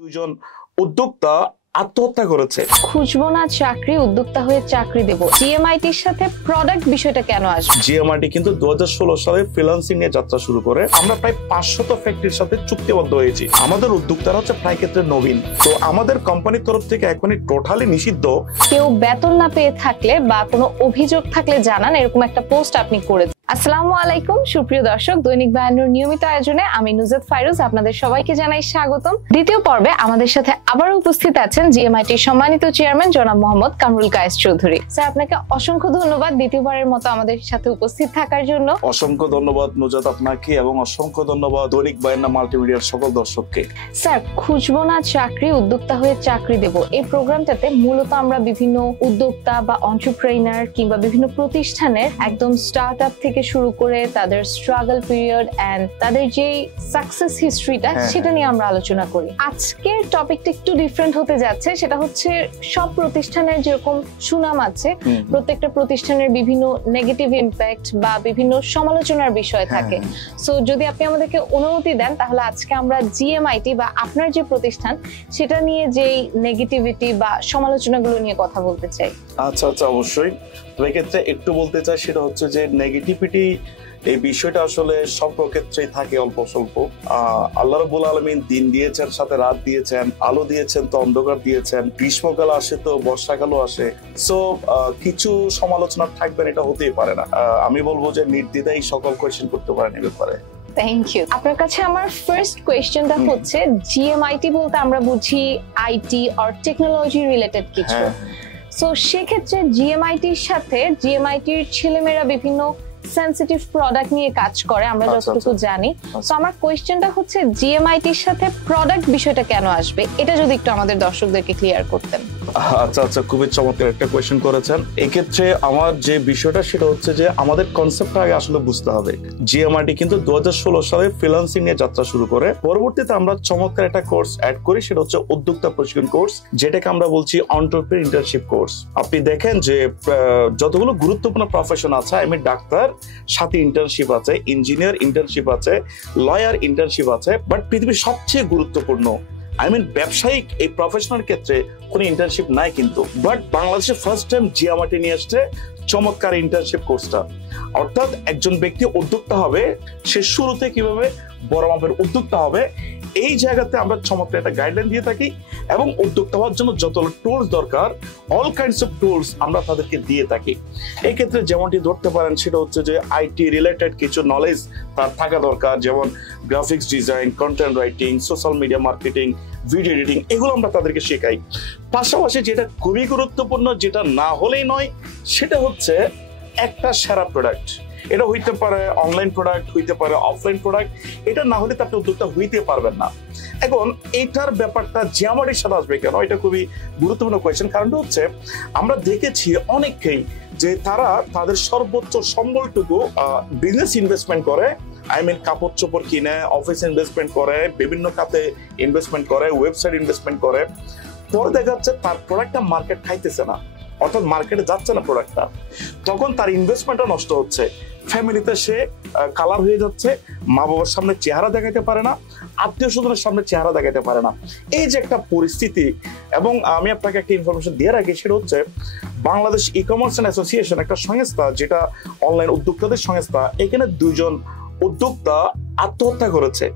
দুইজন উদ্যোক্তা আত্মহত্যা করেছে। খুঁজবো না চাকরি, উদ্যোক্তা হয়ে চাকরি দেব। জিএমআইটির সাথে প্রোডাক্ট বিষয়টা কেন আসবে? জিএমআইটি কিন্তু 2016 সালে ফ্রিল্যান্সিং নিয়ে যাত্রা শুরু করে। আমরা প্রায় 500 ফ্যাক্টরির সাথে চুক্তিবদ্ধ হয়েছি। আমাদের উদ্যোক্তারা হচ্ছে প্রায় ক্ষেত্রে নবীন, তো আমাদের কোম্পানির তরফ থেকে এখনই টোটালি নিষিদ্ধ। কেউ বেতন না পেয়ে থাকলে বা কোনো অভিযোগ থাকলে জানান, এরকম একটা পোস্ট আপনি করেছেন। আসসালামু আলাইকুম সুপ্রিয় দর্শক, দৈনিক বায়ান্নর নিয়মিত আয়োজনে আমি নুজাত ফাইরুজ আপনাদের সবাইকে জানাই স্বাগতম। দ্বিতীয় পর্বে আমাদের সাথে আবারও উপস্থিত আছেন জিএমআইটির সম্মানিত চেয়ারম্যান জনাব মোহাম্মদ কামরুল কায়েস চৌধুরী। স্যার, আপনাকে অসংখ্য ধন্যবাদ দ্বিতীয়বারের মতো আমাদের সাথে উপস্থিত থাকার জন্য। অসংখ্য ধন্যবাদ নুজাত আপনাকে এবং অসংখ্য ধন্যবাদ দৈনিক বায়ান্না মাল্টিমিডিয়ার সকল দর্শককে। স্যার, খুঁজবো না চাকরি, উদ্যোক্তা হয়ে চাকরি দেব, এই প্রোগ্রামটাতে মূলত আমরা বিভিন্ন উদ্যোক্তা বা এন্টারপ্রেনার কিংবা বিভিন্ন প্রতিষ্ঠানের একদম স্টার্ট আপ থেকে শুরু করে তাদের স্ট্রাগল পিরিয়ড এন্ড তাদের যে সাকসেস হিস্ট্রিটা সেটা নিয়ে আমরা আলোচনা করি। আজকের টপিকটা একটু ডিফারেন্ট হতে যাচ্ছে, সেটা হচ্ছে সব প্রতিষ্ঠানের যেরকম সুনাম আছে, প্রত্যেকটা প্রতিষ্ঠানের বিভিন্ন নেগেটিভ ইমপ্যাক্ট বা বিভিন্ন সমালোচনার বিষয় থাকে। সো যদি আপনি আমাদেরকে অনুমতি দেন তাহলে আজকে আমরা জিএমআইটি বা আপনার যে প্রতিষ্ঠান সেটা নিয়ে যেই নেগেটিভিটি বা সমালোচনাগুলো নিয়ে কথা বলতে চাই। আচ্ছা আচ্ছা, অবশ্যই। তো এক্ষেত্রে একটু বলতে চাই, সেটা হচ্ছে যে নেগেটিভিটি এই বিষয়টা আসলে সব ক্ষেত্রেই থাকে অল্প স্বল্প। আল্লাহ রাব্বুল আলামিন দিন দিয়েছেন, সাথে রাত দিয়েছেন, আলো দিয়েছেন তো অন্ধকার দিয়েছেন, গ্রীষ্মকাল আসে তো বর্ষাকালও আসে। সো কিছু সমালোচনা থাকবেন, এটা হতেই পারে না। আমি বলবো যে নির্দ্বিধায় সকল কোয়েশ্চেন করতে পারেন এই ব্যাপারে। Thank you. আপনার কাছে আমার ফার্স্ট কোয়েশ্চেনটা হচ্ছে, জিএমআইটি বলতে আমরা বুঝি আইটি আর টেকনোলজি রিলেটেড কিছু। সো সেক্ষেত্রে জিএমআইটির সাথে জিএমআইটির ছেলেমেয়েরা বিভিন্ন সেনসিটিভ প্রোডাক্ট নিয়ে কাজ করে আমরা যতটুকু জানি। সো আমার কোয়েশ্চেনটা হচ্ছে, জিএমআইটির সাথে প্রোডাক্ট বিষয়টা কেন আসবে, এটা যদি একটু আমাদের দর্শকদেরকে ক্লিয়ার করতেন। আচ্ছা আচ্ছা, খুবই চমৎকার একটা কোয়েশ্চেন করেছেন। এক্ষেত্রে আমার যে বিষয়টা সেটা হচ্ছে যে আমাদের কনসেপ্টটা আগে আসলে বুঝতে হবে। জিএমআইটি কিন্তু 2016 সালে ফ্রিল্যান্সিং নিয়ে যাত্রা শুরু করে। পরবর্তীতে আমরা চমৎকার একটা কোর্স অ্যাড করি, সেটা হচ্ছে উদ্যোক্তা প্রশিক্ষণ কোর্স, যেটাকে আমরা বলছি এন্টারপ্রেনার ইন্টার্নশিপ কোর্স। আপনি দেখেন যে যতগুলো গুরুত্বপূর্ণ প্রফেশন আছে, আমি ডাক্তার, সাথে ইন্টার্নশিপ আছে, ইঞ্জিনিয়ার ইন্টার্নশিপ আছে, লয়ার ইন্টার্নশিপ আছে, বাট পৃথিবীর সবচেয়ে গুরুত্বপূর্ণ ব্যবসায়িক এই প্রফেশনাল ক্ষেত্রে কোনো ইন্টার্নশিপ নাই কিন্তু। বাট বাংলাদেশে ফার্স্ট টাইম জিএমআইটি নিয়ে আসছে চমৎকার ইন্টার্নশিপ কোর্সটা। অর্থাৎ একজন ব্যক্তি উদ্যোক্তা হবে, সে শুরুতে কিভাবে বড় মাপের উদ্যোক্তা হবে, এই জায়গাতে আমরা চমৎকার একটা গাইডলাইন দিয়ে থাকি এবং উদ্যোক্তা হওয়ার জন্য যত টুলস দরকার, অল কাইন্ডস অফ টুলস আমরা তাদেরকে দিয়ে থাকি। এই ক্ষেত্রে যেমনটি ধরতে পারেন, সেটা হচ্ছে যে আইটি রিলেটেড কিছু নলেজ তার থাকা দরকার, যেমন graphics design, content writing, social media marketing, video editing, এগুলো আমরা তাদেরকে শেখাই। পাশাপাশি যেটা খুবই গুরুত্বপূর্ণ, যেটা না হলেই নয়, সেটা হচ্ছে একটা সেরা প্রোডাক্ট। এটা হইতে পারে অনলাইন প্রোডাক্ট, হইতে পারে অফলাইন প্রোডাক্ট। এটা না হলে তো আপনি উদ্যোক্তা হইতে পারবেন না। এখন এইটার ব্যাপারটা জিএমআইটির সাথে আসবে কেন, এটা খুবই গুরুত্বপূর্ণ কোয়েশ্চেন। কারণটা হচ্ছে আমরা দেখেছি অনেককেই যে তারা তাদের সর্বোচ্চ সম্বলটুকু বিজনেস ইনভেস্টমেন্ট করে, কাপড় চোপড় কিনে, অফিস ইনভেস্টমেন্ট করে, বিভিন্ন খাতে ইনভেস্টমেন্ট করে, ওয়েবসাইট ইনভেস্টমেন্ট করে। পরে দেখা যাচ্ছে তার প্রোডাক্টটা মার্কেট খাইতেছে না, অর্থাৎ মার্কেটে যাচ্ছে না প্রোডাক্টটা। তখন তার ইনভেস্টমেন্টটা নষ্ট হচ্ছে, ফ্যামিলিতে সে কালার হয়ে যাচ্ছে, মা বাবার সামনে চেহারা দেখাতে পারে না, আত্মীয় স্বজনের সামনে চেহারা দেখাতে পারে না। এই যে একটা পরিস্থিতি, এবং আমি আপনাকে একটা ইনফরমেশন দিয়ে রাখি, সেটা হচ্ছে বাংলাদেশ ই কমার্স অ্যাসোসিয়েশন, একটা সংস্থা যেটা অনলাইন উদ্যোক্তাদের সংস্থা, এখানে 2জন উদ্যোক্তা আত্মহত্যা করেছে।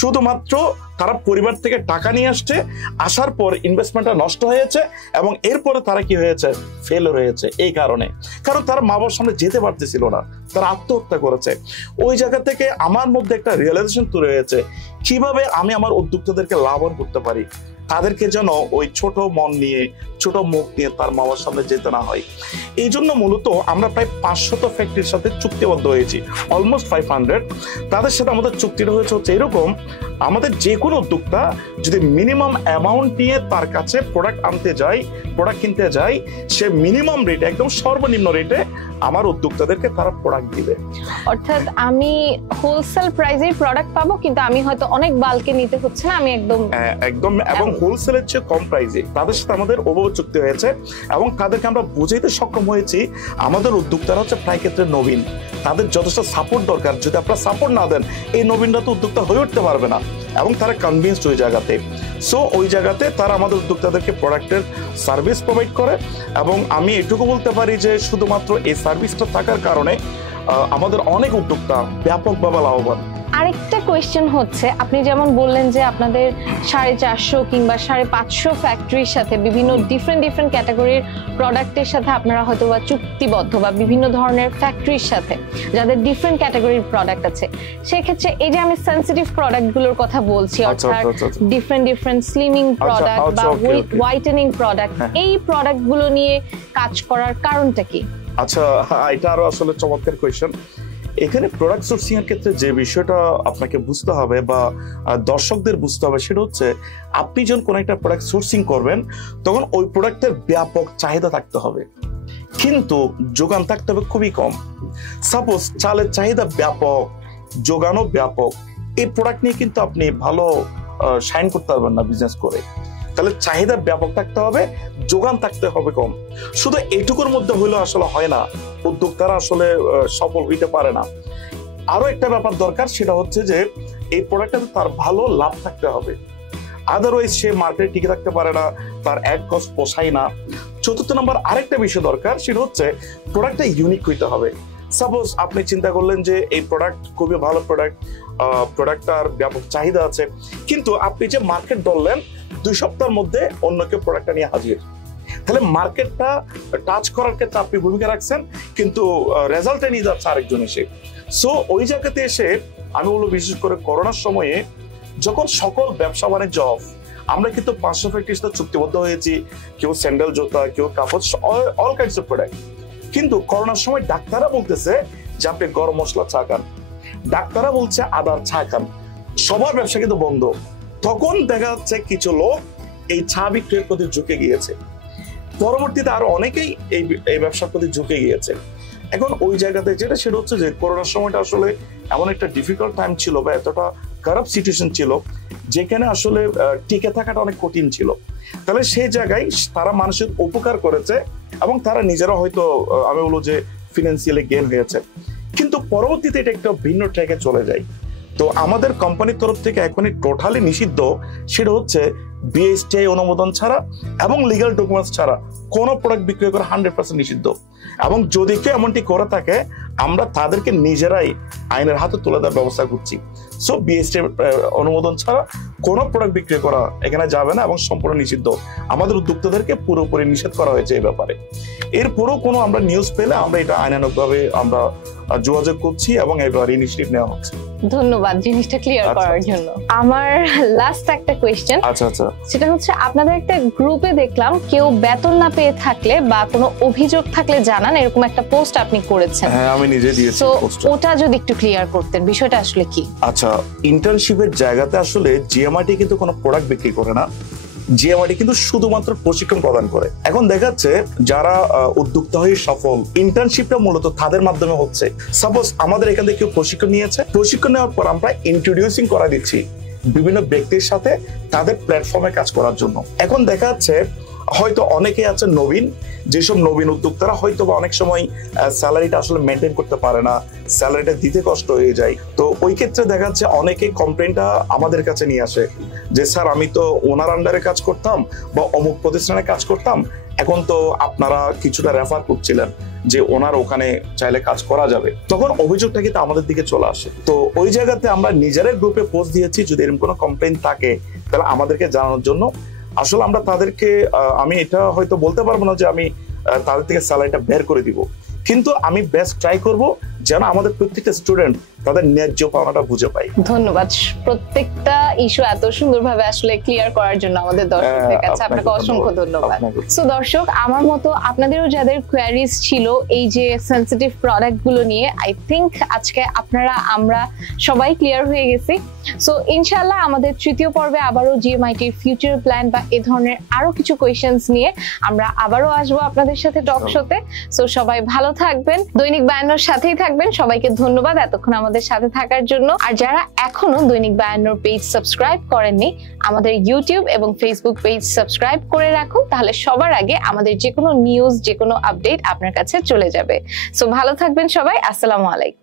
শুধুমাত্র তারা পরিবার থেকে টাকা নিয়ে আসছে, আসার পর ইনভেস্টমেন্টটা নষ্ট হয়েছে এবং এরপরে তারা কি হয়েছে, ফেল হয়েছে। এই কারণে, কারণ তারা মা বাবার সামনে যেতে পারতেছিল না, তারা আত্মহত্যা করেছে। ওই জায়গা থেকে আমার মধ্যে একটা রিয়েলাইজেশন তৈরি হয়েছে, কিভাবে আমি আমার উদ্যোক্তাদেরকে লাভবান করতে পারি, তাদেরকে যেন ওই ছোট মন নিয়ে, ছোট মুখ নিয়ে তার মা বাবার সামনে যেতে না হয়। এই জন্য মূলত আমরা প্রায় 500 ফ্যাক্টরির সাথে চুক্তিবদ্ধ হয়েছি, অলমোস্ট 500। তাদের সাথে আমাদের চুক্তিটা হয়েছে হচ্ছে এরকম, আমাদের যে কোনো উদ্যোক্তা যদি মিনিমাম অ্যামাউন্ট নিয়ে তার কাছে প্রোডাক্ট আনতে যায়, প্রোডাক্ট কিনতে যায়, সে মিনিমাম রেটে, একদম সর্বনিম্ন রেটে আমার উদ্যোক্তাদেরকে তারা প্রোডাক্ট দিবে। অর্থাৎ আমি হোলসেল প্রাইসে প্রোডাক্ট পাবো, কিন্তু আমি হয়তো অনেক বাল্কে নিতে হচ্ছে না, আমি একদম এবং হোলসেলের চেয়ে কম প্রাইসে তাদের সাথে আমাদের চুক্তি হয়েছে এবং তাদেরকে আমরা বুঝাইতে সক্ষম হয়েছি আমাদের উদ্যোক্তারা হচ্ছে প্রায় ক্ষেত্রে নবীন, তাদের যথেষ্ট সাপোর্ট দরকার। যদি আপনারা সাপোর্ট না দেন এই নবীনরা তো উদ্যোক্তা হয়ে উঠতে পারবে না, এবং তারা কনভিন্সড ওই জায়গাতে। সো ওই জায়গাতে তারা আমাদের উদ্যোক্তাদেরকে প্রোডাক্টের সার্ভিস প্রোভাইড করে, এবং আমি এটুকু বলতে পারি যে শুধুমাত্র এই সার্ভিসটা থাকার কারণে আমাদের অনেক উদ্যোক্তা ব্যাপকভাবে লাভবান। আরেকটা কোয়েশ্চেন হচ্ছে, আপনি যেমন বললেন যে আপনাদের 450 কিংবা 550 ফ্যাক্টরির সাথে বিভিন্ন ডিফারেন্ট ক্যাটাগরির প্রোডাক্টের সাথে আপনারা হয়তো বা চুক্তিবদ্ধ, বা বিভিন্ন ধরনের ফ্যাক্টরির সাথে যাদের ডিফারেন্ট ক্যাটাগরির প্রোডাক্ট আছে, সেক্ষেত্রে এই যে আমি সেনসিটিভ প্রোডাক্টগুলোর কথা বলছি, অর্থাৎ ডিফারেন্ট স্লিমিং প্রোডাক্ট বা হোয়াইটেনিং প্রোডাক্ট, এই প্রোডাক্টগুলো নিয়ে কাজ করার কারণটা কি? আচ্ছা, এটা আরো আসলে চমৎকার কোয়েশ্চেন। এখানে প্রোডাক্ট সোর্সিং এর ক্ষেত্রে যে বিষয়টা আপনাকে বুঝতে হবে বা দর্শকদের বুঝতে হবে সেটা হচ্ছে, আপনি যখন কোন একটা প্রোডাক্ট সোর্সিং করবেন তখন ওই প্রোডাক্টের ব্যাপক চাহিদা থাকতে হবে, কিন্তু যোগান থাকতে হবে খুবই কম। সাপোজ চালের চাহিদা ব্যাপক, যোগানও ব্যাপক, এই প্রোডাক্ট নিয়ে কিন্তু আপনি ভালো শাইন করতে পারবেন না বিজনেস করে। তাহলে চাহিদা ব্যাপক থাকতে হবে, যোগান থাকতে হবে কম। শুধু এইটুকুর মধ্যে হইলে আসলে হয় না, উদ্যোক্তারা আসলে সফল হইতে পারে না। আরো একটা ব্যাপার দরকার, সেটা হচ্ছে যে এই প্রোডাক্টটাতে তার ভালো লাভ থাকতে হবে, আদারওয়াইজ সে মার্কেটে টিকে থাকতে পারে না, তার অ্যাড কস্ট পোষায় না। চতুর্থ নম্বর আরেকটা বিষয় দরকার, সেটা হচ্ছে প্রোডাক্টটা ইউনিক হইতে হবে। সাপোজ আপনি চিন্তা করলেন যে এই প্রোডাক্ট খুবই ভালো প্রোডাক্টটার ব্যাপক চাহিদা আছে, কিন্তু আপনি যে মার্কেট ধরলেন 2 সপ্তাহের মধ্যে অন্য কেউ প্রোডাক্টটা নিয়ে হাজির, তাহলে মার্কেটটা টাচ করার ক্ষেত্রে আপনি ভূমিকা রাখছেন, কিন্তু রেজাল্টে নিয়ে যাচ্ছে আরেকজন এসে। সো ওই জায়গাতে এসে আমি বলবো, বিশেষ করে করোনার সময়ে যখন সকল ব্যবসা বাণিজ্য অফ, আমরা কিন্তু 500 ফ্যাক্টরির সাথে চুক্তিবদ্ধ হয়েছি, কেউ স্যান্ডেল, জুতা, কেউ কাপড়, অল কাইন্ডস অফ প্রোডাক্ট। কিন্তু করোনার সময় ডাক্তাররা বলতেছে যে আপনি গরম মশলা চা খান, ডাক্তাররা বলছে আদার চা খান, সবার ব্যবসা কিন্তু বন্ধ। তখন দেখা যাচ্ছে কিছু লোক এই চা বিক্রির প্রতি ঝুঁকে গিয়েছে, পরবর্তীতে আরো অনেকেই এই ব্যবসার প্রতি ঝুঁকে গিয়েছে। এখন ওই জায়গাতে যেটা, সেটা হচ্ছে যে করোনার সময়টা আসলে এমন একটা ডিফিকাল্ট টাইম ছিল, বা এতটা খারাপ সিচুয়েশন ছিল, যেখানে আসলে টিকে থাকাটা অনেক কঠিন ছিল। তাহলে সেই জায়গায় তারা মানুষের উপকার করেছে, এবং তারা নিজেরা হয়তো আমি বলবো যে ফিনান্সিয়ালি গেইন হয়েছে, কিন্তু পরবর্তীতে এটা একটা ভিন্ন ট্র্যাকে চলে যায়। তো আমাদের কোম্পানির তরফ থেকে এখনই টোটালি নিষিদ্ধ, সেটা হচ্ছে বিএসটিআই অনুমোদন ছাড়া এবং লিগ্যাল ডকুমেন্টস ছাড়া কোনো প্রোডাক্ট বিক্রি করা 100% নিষিদ্ধ। এবং যদি কেউ এমনটি করে থাকে, আমরা তাদেরকে নিজেরাই আইনের হাতে তুলে দেওয়ার ব্যবস্থা করছি। সো বিএসটিআই অনুমোদন ছাড়া কোনো প্রোডাক্ট বিক্রি করা এখানে যাবে না, এবং সম্পূর্ণ নিষিদ্ধ। আমাদের উদ্যোক্তাদেরকে পুরোপুরি নিষেধ করা হয়েছে এই ব্যাপারে। এরপরও কোনো আমরা নিউজ পেলে আমরা এটা আইনানুগভাবে আমরা যোগাযোগ করছি, এবং এবার ইনিশিয়েটিভ নেওয়া হচ্ছে। ধন্যবাদ জিনিসটা ক্লিয়ার করার জন্য। আমার লাস্ট একটা কোয়েশ্চেন, সেটা হচ্ছে, আপনাদের একটা গ্রুপে দেখলাম কেউ বেতন না পেয়ে থাকলে বা কোনো অভিযোগ থাকলে জানান, এরকম একটা পোস্ট আপনি করেছেন। হ্যাঁ, আমি নিজে দিয়েছি পোস্ট। ওটা যদি একটু ক্লিয়ার করতেন, বিষয়টা আসলে কি? আচ্ছা, ইন্টার্নশিপের জায়গাতে আসলে জিএমআইটি কিন্তু কোনো প্রোডাক্ট বিক্রি করে না, জিএমআইটি কিন্তু শুধুমাত্র প্রশিক্ষণ প্রদান করে। এখন দেখা যাচ্ছে যারা উদ্যোক্তা হয়ে সফল, ইন্টার্নশিপটা মূলত তাদের মাধ্যমে হচ্ছে। সাপোজ আমাদের এখান থেকে কেউ প্রশিক্ষণ নিয়েছে, প্রশিক্ষণ নেওয়ার পর আমরা ইন্ট্রোডিউসিং করা দিচ্ছি বিভিন্ন ব্যক্তির সাথে তাদের প্ল্যাটফর্মে কাজ করার জন্য। এখন দেখা যাচ্ছে হয়তো অনেকে আছে নবীন, যেসব নবীন উদ্যোক্তারা হয়তো বা অনেক সময় স্যালারিটা আসলে মেনটেন করতে পারে না, স্যালারিটা দিতে কষ্ট হয়ে যায়। তো ওই ক্ষেত্রে দেখা যাচ্ছে অনেকে কমপ্লেনটা আমাদের কাছে নিয়ে আসে যে স্যার, আমি তো ওনার আন্ডারে কাজ করতাম বা অমুক প্রতিষ্ঠানে কাজ করতাম, এখন তো আপনারা কিছুটা রেফার করছিলেন যে ওনার ওখানে চাইলে কাজ করা যাবে। তখন অভিযোগটা কিন্তু আমাদের দিকে চলে আসে। তো ওই জায়গাতে আমরা নিজেদের গ্রুপে পোস্ট দিয়েছি, যদি এরকম কোনো কমপ্লেন থাকে তাহলে আমাদেরকে জানানোর জন্য। আসলে আমরা তাদেরকে, আমি এটা হয়তো বলতে পারবো না যে আমি তাদের থেকে স্যালারিটা বের করে দিব, কিন্তু আমি বেস্ট ট্রাই করব যেন আমাদের প্রত্যেকটা স্টুডেন্ট তাদের ন্যায্য পাওনাটা বুঝে পায়। ধন্যবাদ প্রত্যেকটা ইস্যু এত সুন্দরভাবে আসলে ক্লিয়ার করার জন্য আমাদের দর্শকদের কাছে আপনাকে অসংখ্য ধন্যবাদ। সো দর্শক, আমার মতো আপনাদেরও যাদের কোয়ারিজ ছিল এই যে সেনসিটিভ প্রোডাক্ট গুলো নিয়ে, আই থিংক আজকে আমরা সবাই ক্লিয়ার হয়ে গেছি। সো ইনশাআল্লাহ আমাদের তৃতীয় পর্বে আবারও জিএমআইটির ফিউচার প্ল্যান বা এ ধরনের আরো কিছু কোয়েশ্চেন্স নিয়ে আমরা আবারও আসবো আপনাদের সাথে টক শোতে। সো সবাই ভালো থাকবেন, দৈনিক 52 সাথেই থাকবেন। সবাইকে ধন্যবাদ এতক্ষণ আমাদের সাথে থাকার জন্য। আর যারা এখনো দৈনিক 52 পেজ সাবস্ক্রাইব করেননি, আমাদের ইউটিউব এবং ফেসবুক পেজ সাবস্ক্রাইব করে রাখুন, তাহলে সবার আগে আমাদের যে কোনো নিউজ, যে কোনো আপডেট আপনার কাছে চলে যাবে। সো ভালো থাকবেন সবাই, আসসালামু আলাইকুম।